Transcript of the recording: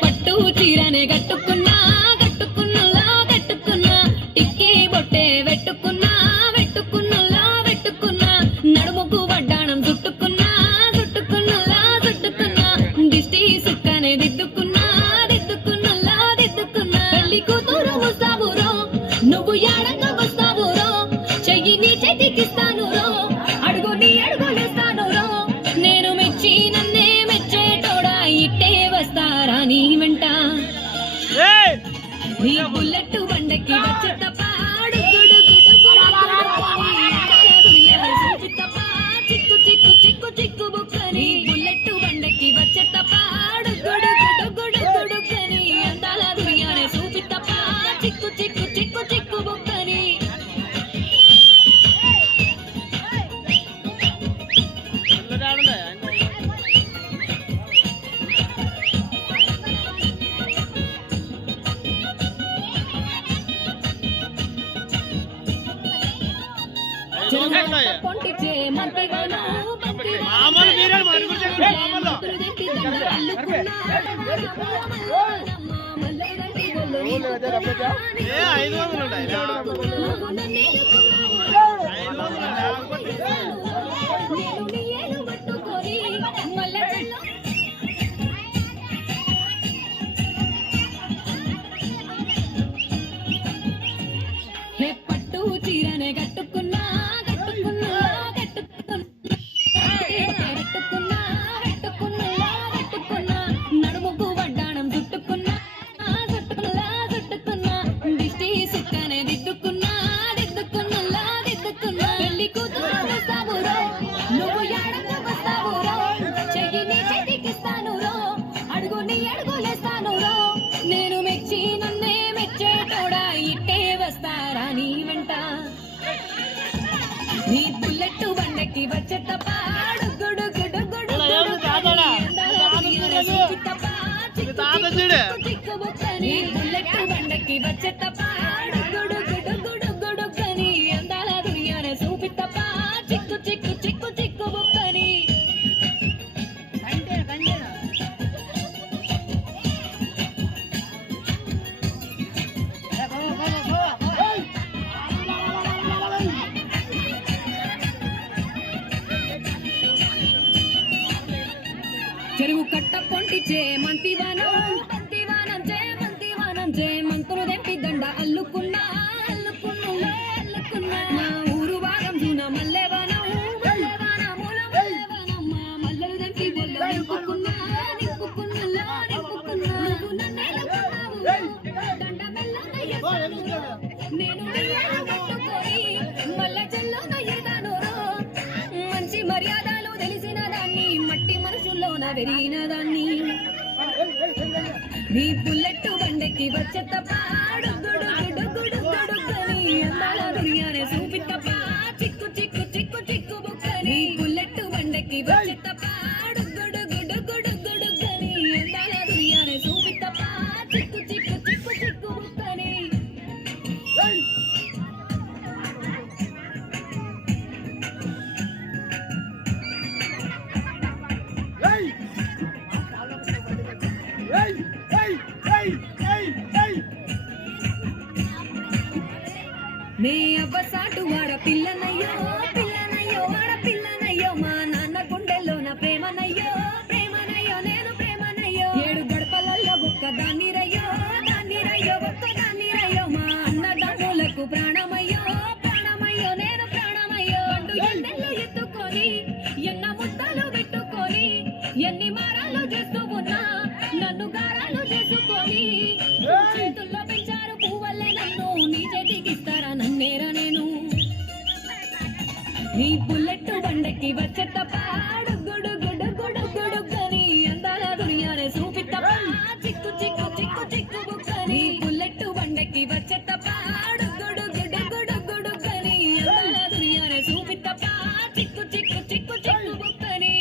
పట్టు చీరనే కట్టుకున్నా కట్టుకున్నలా కట్టుకున్నా టిక్కి బొట్టే వెట్టుకున్నా వెట్టుకున్నలా వెట్టుకున్నా నడుముకు వడ్డాణం చుట్టుకున్నా చుట్టుకున్నలా చుట్టుకున్నా దిష్టి సుక్కనే దిద్దుకున్నా దిద్దుకున్నలా దిద్దుకున్నా పెళ్లి కూతురు వస్తావురో నువ్వు ఏడంగా వస్తావురో చెయ్యి నీ చేతికిస్తాను రో అడుగు నీ అడుగులేస్తాను రో నేను మెచ్చి నన్నే మెచ్చేటోడా ఇట్టే వస్తారా నీ వెంట నీ బుల్లెట్ బండకి వచ్చే తపాడు గుడు గుడు చిక్కు చిక్కు చిక్కు చిక్కు బుక్కని బుల్లెట్ బండకి వచ్చే తపాడు గుడు గుడు గుడు గుడు కని అందాల దునియానే చూపి తపా చిక్కు చిక్కు చిక్కు చిక్కు బుక్కని పొంటిచే మంతివను మామలు వీరలు మరుగుతే మామలు ఏ 500 ఉంటాయి 500 పట్టు చీరనే కట్టుకున్నా కట్టుకున్నా కట్టుకున్నా కట్టుకున్నా కట్టుకున్నా నడుముకు వడ్డాణం చుట్టుకున్నా చుట్టుకున్నా చుట్టుకున్నా దిష్టి సుక్కనే దిద్దుకున్నా దిద్దుకున్నలా దిద్దుకున్నా పెళ్లి కూతురు వస్తావురో నువ్వు ఏడంగా వస్తావురో చెయ్యి నీ చేతికిస్తాను రో అడుగు నీ అడుగులేస్తాను రో నేను మెచ్చి నన్నే మెచ్చేటోడా ఇట్టే వస్తారా నీ వెంట నీ బుల్లెట్ బండకి వచ్చే తపాడు గుడు గుడు గుడు చిక్కు బుక్కని బుల్లెట్ బండకి వచ్చే తపాడు గుడు గుడు గుడు గుడు కని అందాల దునియానే చూపి తపా చిక్కు చిక్కు చిక్కు చిక్కు బుక్కని చెరువు కట్ట పొంటిచే మంతివానం మంతివానం చే మంతివానం చే మంతులు దెంపి దండ అల్లుకున్నా అల్లుకున్నా అల్లుకున్నా మా ఊరు వారం జూన మల్లెవానం మల్లెవానముల మల్లెవానమ్మ మల్లెలు దెంపి బొల్ల నింపుకున్నా నింపుకున్నా నింపుకున్నా నువ్వు నన్నేలుకున్నావు దండ మెల్లగా ఎత్తాను నేను నిన్ను పట్టుకొని మల్ల చెల్లోన ఎదాను మంచి మర్యాదలు తెలిసిన దాన్ని మట్టి మనుషుల్లోన వెరిగిన దాన్ని నీ బుల్లెట్ బండకి వచ్చే తపాడు గుడు గుడు గుడు గుడు కని అందాల దునియానే చూపి తపా చిక్కు చిక్కు చిక్కు చిక్కు బుక్కని బుల్లెట్ బండకి వచ్చే తపాడు గుడు గుడు గుడు గుడు కని అందాల దునియానే చూపి తపా చిక్కు చిక్కు చిక్కు చిక్కు బుక్కని నే అవ్వసాటు వాడ పిల్లనయ్యో పిల్లనయ్యో వాడ పిల్లనయ్యో మా నాన్న గుండెల్లోన ప్రేమనయ్యో ప్రేమనయ్యో నేను ప్రేమనయ్యో 7 గడపలలో ఒక్క దాన్ని రయ్యో ఒక్క దాన్ని రయ్యో మా అన్నదమ్ములకు ప్రాణమయ్యో ప్రాణమయ్యో నేను ప్రాణమయ్యో అంటూ ఎన్నెల్లో ఎత్తుకొని ఎన్న ముద్దలు పెట్టుకొని ఎన్ని మారాలు చేస్తూ ఉన్నా నన్ను గారాలు చేసుకొని చేతుల్లో పెంచారు పువ్వల్లే నన్ను నీ చేతికిస్తారా నన్నేరా నేను నీ బుల్లెట్ బండకి వచ్చే తపాడు గుడు గుడు గుడు గుడు కని అందాల దునియానే చూపి తపా చిక్కు చిక్కు చిక్కు చిక్కు బుక్కని బుల్లెట్ బండకి వచ్చే తపాడు గుడు గుడు గుడు గుడు కని అందాల దునియానే చూపి తపా చిక్కు చిక్కు చిక్కు చిక్కు బుక్కని